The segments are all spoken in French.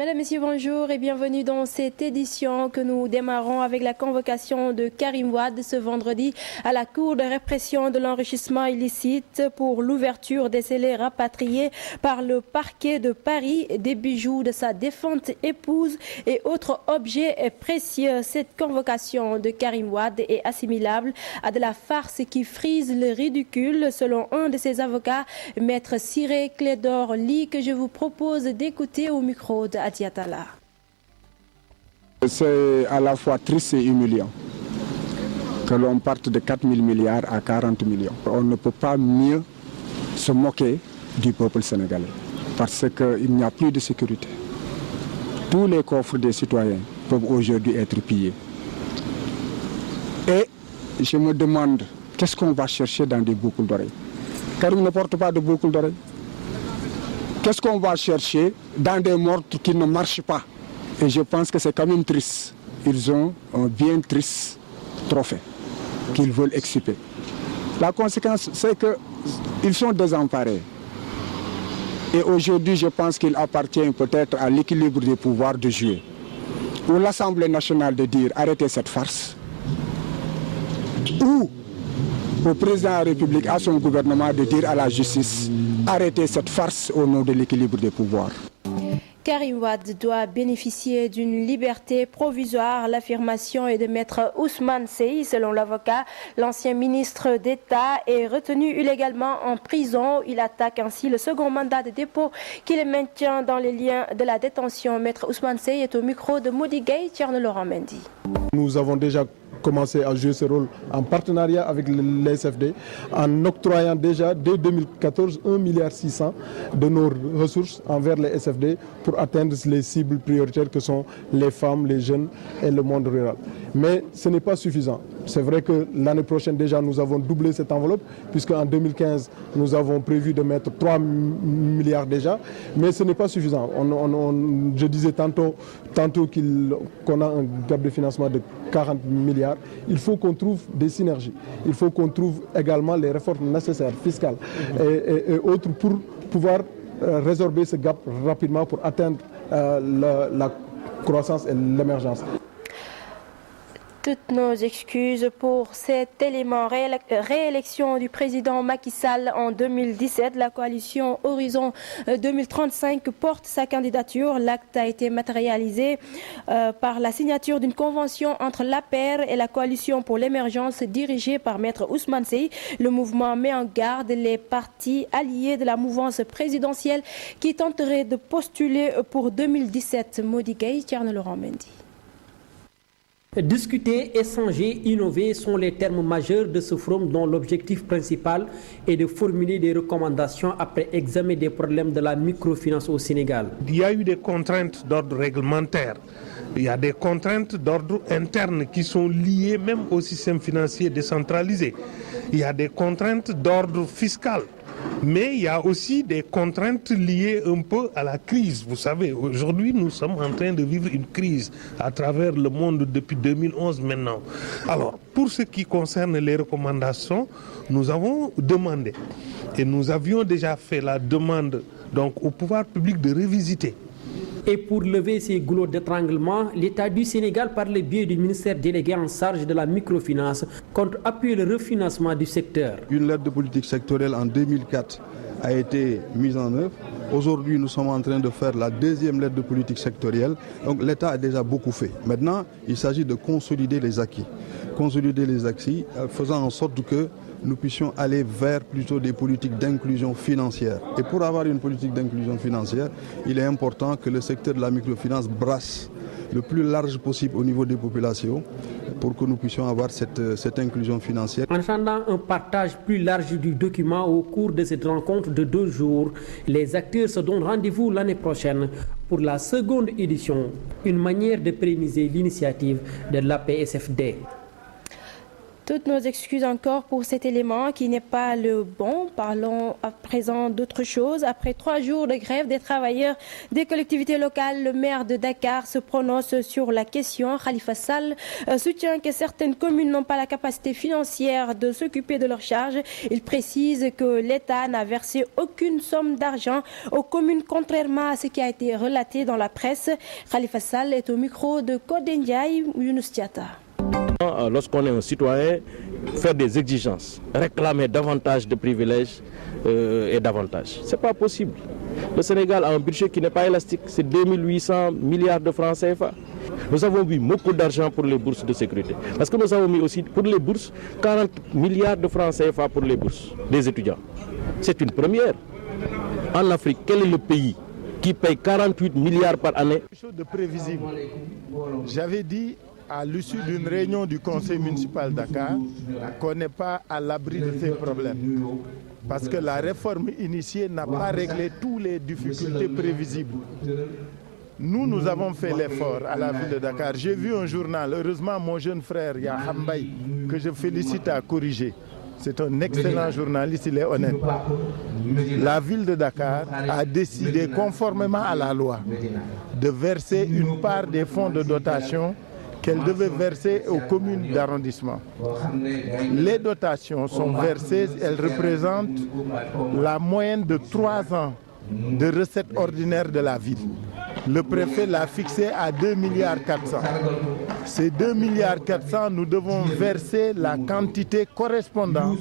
Mesdames, Messieurs, bonjour et bienvenue dans cette édition que nous démarrons avec la convocation de Karim Wade ce vendredi à la Cour de répression de l'enrichissement illicite pour l'ouverture des scellés rapatriés par le parquet de Paris, des bijoux de sa défunte épouse et autres objets précieux. Cette convocation de Karim Wade est assimilable à de la farce qui frise le ridicule, selon un de ses avocats, Maître Ciré Clédor Ly, que je vous propose d'écouter au micro de Diatala. C'est à la fois triste et humiliant que l'on parte de 4 000 milliards à 40 millions. On ne peut pas mieux se moquer du peuple sénégalais parce qu'il n'y a plus de sécurité. Tous les coffres des citoyens peuvent aujourd'hui être pillés. Et je me demande, qu'est-ce qu'on va chercher dans des boucles d'oreilles? Car il ne porte pas de boucles d'oreilles. Qu'est-ce qu'on va chercher dans des meurtres qui ne marchent pas? Et je pense que c'est quand même triste. Ils ont un bien triste trophée qu'ils veulent exciper. La conséquence, c'est qu'ils sont désemparés. Et aujourd'hui, je pense qu'il appartient peut-être à l'équilibre des pouvoirs de jouer. Ou l'Assemblée nationale de dire arrêtez cette farce. Ou au président de la République, à son gouvernement de dire à la justice arrêtez cette farce au nom de l'équilibre des pouvoirs. Karim Wade doit bénéficier d'une liberté provisoire. L'affirmation est de maître Ousmane Sey. Selon l'avocat, l'ancien ministre d'État est retenu illégalement en prison. Il attaque ainsi le second mandat de dépôt qui le maintient dans les liens de la détention. Maître Ousmane Sey est au micro de Modi Gueye, Thierno Laurent Mendy. Nous avons déjà commencé à jouer ce rôle en partenariat avec les SFD, en octroyant déjà dès 2014 1,6 milliard de nos ressources envers les SFD pour atteindre les cibles prioritaires que sont les femmes, les jeunes et le monde rural. Mais ce n'est pas suffisant. C'est vrai que l'année prochaine déjà nous avons doublé cette enveloppe puisque en 2015 nous avons prévu de mettre 3 milliards déjà, mais ce n'est pas suffisant. Je disais tantôt qu'on a un gap de financement de 40 milliards. Il faut qu'on trouve des synergies. Il faut qu'on trouve également les réformes nécessaires, fiscales et autres pour pouvoir résorber ce gap rapidement pour atteindre la croissance et l'émergence. Toutes nos excuses pour cet élément. Réélection du président Macky Sall en 2017. La coalition Horizon 2035 porte sa candidature. L'acte a été matérialisé par la signature d'une convention entre l'APR et la coalition pour l'émergence dirigée par Maître Ousmane Sey. Le mouvement met en garde les partis alliés de la mouvance présidentielle qui tenteraient de postuler pour 2017. Modi Gueye, Thierno Laurent Mendy. Discuter, échanger, innover sont les termes majeurs de ce forum dont l'objectif principal est de formuler des recommandations après examen des problèmes de la microfinance au Sénégal. Il y a eu des contraintes d'ordre réglementaire, il y a des contraintes d'ordre interne qui sont liées même au système financier décentralisé. Il y a des contraintes d'ordre fiscal. Mais il y a aussi des contraintes liées un peu à la crise. Vous savez, aujourd'hui, nous sommes en train de vivre une crise à travers le monde depuis 2011 maintenant. Alors, pour ce qui concerne les recommandations, nous avons demandé, et nous avions déjà fait la demande donc, au pouvoir public de revisiter. Et pour lever ces goulots d'étranglement, l'État du Sénégal, par le biais du ministère délégué en charge de la microfinance, compte appuyer le refinancement du secteur. Une lettre de politique sectorielle en 2004 a été mise en œuvre. Aujourd'hui, nous sommes en train de faire la deuxième lettre de politique sectorielle. Donc l'État a déjà beaucoup fait. Maintenant, il s'agit de consolider les acquis. Consolider les acquis, faisant en sorte que nous puissions aller vers plutôt des politiques d'inclusion financière. Et pour avoir une politique d'inclusion financière, il est important que le secteur de la microfinance brasse le plus large possible au niveau des populations pour que nous puissions avoir cette inclusion financière. En attendant un partage plus large du document au cours de cette rencontre de 2 jours, les acteurs se donnent rendez-vous l'année prochaine pour la seconde édition, une manière de pérenniser l'initiative de l'APSFD. Toutes nos excuses encore pour cet élément qui n'est pas le bon. Parlons à présent d'autre chose. Après 3 jours de grève des travailleurs des collectivités locales, le maire de Dakar se prononce sur la question. Khalifa Sall soutient que certaines communes n'ont pas la capacité financière de s'occuper de leurs charges. Il précise que l'État n'a versé aucune somme d'argent aux communes, contrairement à ce qui a été relaté dans la presse. Khalifa Sall est au micro de Kodendiaï Younous Diatta. Lorsqu'on est un citoyen, faire des exigences, réclamer davantage de privilèges et d'avantages. Ce n'est pas possible. Le Sénégal a un budget qui n'est pas élastique, c'est 2800 milliards de francs CFA. Nous avons mis beaucoup d'argent pour les bourses de sécurité. Parce que nous avons mis aussi pour les bourses 40 milliards de francs CFA pour les bourses des étudiants. C'est une première. En Afrique, quel est le pays qui paye 48 milliards par année? Quelque chose de prévisible. J'avais dit à l'issue d'une réunion du conseil municipal Dakar qu'on n'est pas à l'abri de ces problèmes. Parce que la réforme initiée n'a pas réglé toutes les difficultés prévisibles. Nous avons fait l'effort à la ville de Dakar. J'ai vu un journal, heureusement mon jeune frère Yaham Mbaye, que je félicite, à corriger. C'est un excellent journaliste, il est honnête. La ville de Dakar a décidé, conformément à la loi, de verser une part des fonds de dotation qu'elle devait verser aux communes d'arrondissement. Les dotations sont versées, elles représentent la moyenne de 3 ans de recettes ordinaires de la ville. Le préfet l'a fixé à 2,4 milliards. Ces 2,4 milliards, nous devons verser la quantité correspondant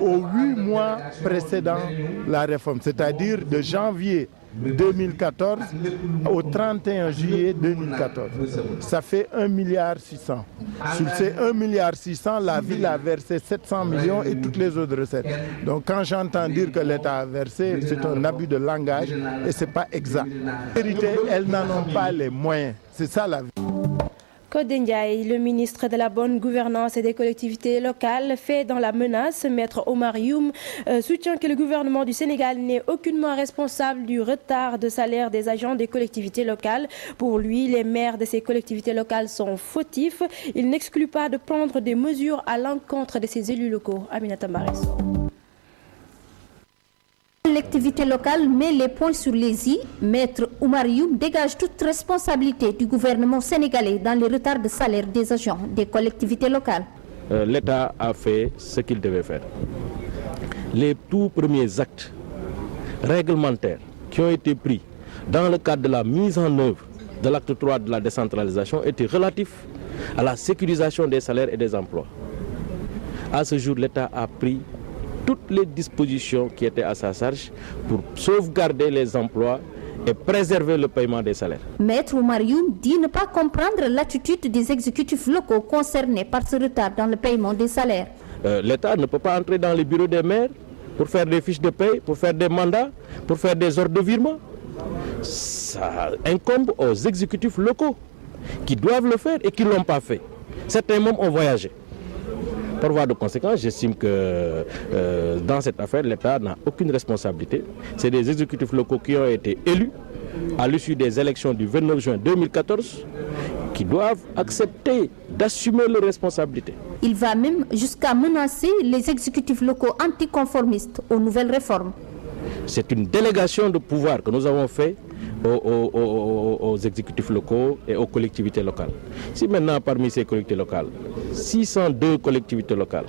aux 8 mois précédant la réforme, c'est-à-dire de janvier 2014 au 31 juillet 2014. Ça fait 1,6 milliard. Sur ces 1,6 milliard, la ville a versé 700 millions et toutes les autres recettes. Donc quand j'entends dire que l'État a versé, c'est un abus de langage et ce n'est pas exact. En vérité, elles n'en ont pas les moyens. C'est ça la vie. Kodendiaï, le ministre de la bonne gouvernance et des collectivités locales, fait dans la menace. Maître Omar Youm soutient que le gouvernement du Sénégal n'est aucunement responsable du retard de salaire des agents des collectivités locales. Pour lui, les maires de ces collectivités locales sont fautifs. Il n'exclut pas de prendre des mesures à l'encontre de ces élus locaux. Aminata Maris. La collectivité locale met les points sur les i. Maître Oumar Youm dégage toute responsabilité du gouvernement sénégalais dans les retards de salaire des agents des collectivités locales. L'État a fait ce qu'il devait faire. Les tout premiers actes réglementaires qui ont été pris dans le cadre de la mise en œuvre de l'acte 3 de la décentralisation étaient relatifs à la sécurisation des salaires et des emplois. À ce jour, l'État a pris toutes les dispositions qui étaient à sa charge pour sauvegarder les emplois et préserver le paiement des salaires. Maître Oumar Youm dit ne pas comprendre l'attitude des exécutifs locaux concernés par ce retard dans le paiement des salaires. L'État ne peut pas entrer dans les bureaux des maires pour faire des fiches de paie, pour faire des mandats, pour faire des ordres de virement. Ça incombe aux exécutifs locaux qui doivent le faire et qui ne l'ont pas fait. Certains même ont voyagé. Par voie de conséquence, j'estime que dans cette affaire, l'État n'a aucune responsabilité. C'est des exécutifs locaux qui ont été élus à l'issue des élections du 29 juin 2014 qui doivent accepter d'assumer leurs responsabilités. Il va même jusqu'à menacer les exécutifs locaux anticonformistes aux nouvelles réformes. C'est une délégation de pouvoir que nous avons fait aux exécutifs locaux et aux collectivités locales. Si maintenant parmi ces collectivités locales, 602 collectivités locales,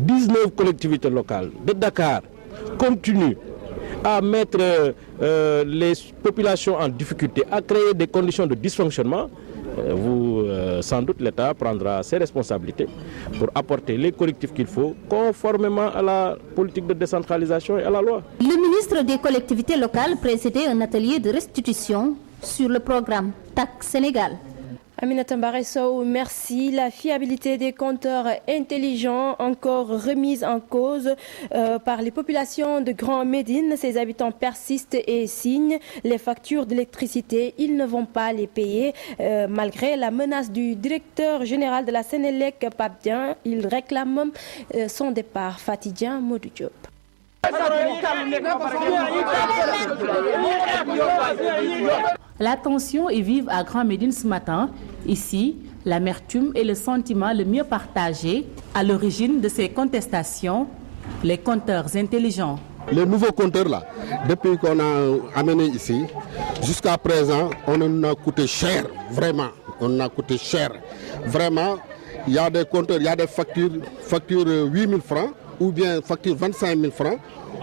19 collectivités locales de Dakar continuent à mettre les populations en difficulté, à créer des conditions de dysfonctionnement, sans doute l'État prendra ses responsabilités pour apporter les correctifs qu'il faut conformément à la politique de décentralisation et à la loi. Le ministre des collectivités locales présidait un atelier de restitution sur le programme TAC Sénégal. Aminata Mbaresso, merci. La fiabilité des compteurs intelligents encore remise en cause par les populations de Grand Médine. Ses habitants persistent et signent les factures d'électricité. Ils ne vont pas les payer malgré la menace du directeur général de la Sénélec, Pape Dieng. Il réclame son départ. Fatidien Modou Diop. La tension est vive à Grand Médine ce matin. Ici, L'amertume est le sentiment le mieux partagé. À l'origine de ces contestations, les compteurs intelligents. Les nouveaux compteurs là, depuis qu'on a amené ici, jusqu'à présent, on en a coûté cher, vraiment. On a coûté cher. Vraiment, il y a des compteurs, il y a des factures 8 000 francs ou bien facture 25 000 francs.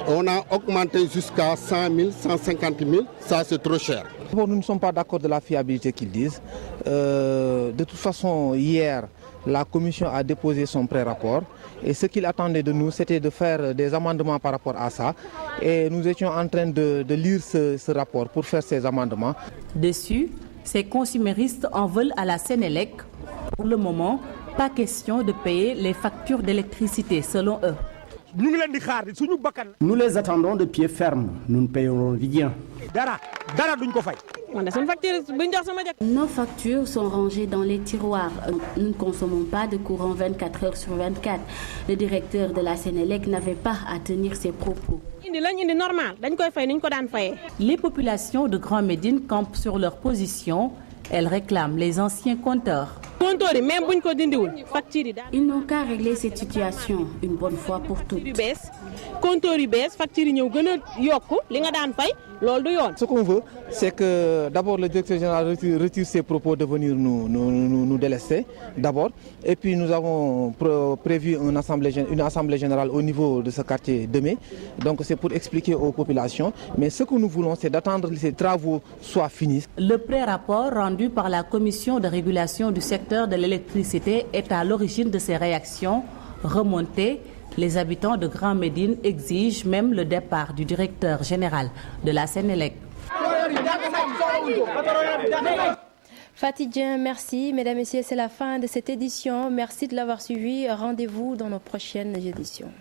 On a augmenté jusqu'à 100 000, 150 000. Ça, c'est trop cher. Bon, nous ne sommes pas d'accord de la fiabilité qu'ils disent. De toute façon, hier, la commission a déposé son pré-rapport. Et ce qu'il attendait de nous, c'était de faire des amendements par rapport à ça. Et nous étions en train de lire ce rapport pour faire ces amendements. Dessus, ces consuméristes en veulent à la Sénélec. Pour le moment, pas question de payer les factures d'électricité, selon eux. Nous les attendons de pied ferme. Nous ne payerons rien. Nos factures sont rangées dans les tiroirs. Nous ne consommons pas de courant 24 heures sur 24. Le directeur de la Sénélec n'avait pas à tenir ses propos. Les populations de Grand Médine campent sur leur position. Elles réclament les anciens compteurs. Ils n'ont qu'à régler cette situation une bonne fois pour toutes. Ce qu'on veut, c'est que d'abord le directeur général retire ses propos de venir nous délester, d'abord. Et puis nous avons prévu une assemblée générale au niveau de ce quartier de mai. Donc c'est pour expliquer aux populations. Mais ce que nous voulons, c'est d'attendre que ces travaux soient finis. Le pré-rapport rendu par la Commission de régulation du secteur de l'électricité est à l'origine de ces réactions remontées. Les habitants de Grand Médine exigent même le départ du directeur général de la Sénélec. Fatidien, merci. Mesdames et messieurs, c'est la fin de cette édition. Merci de l'avoir suivi. Rendez-vous dans nos prochaines éditions.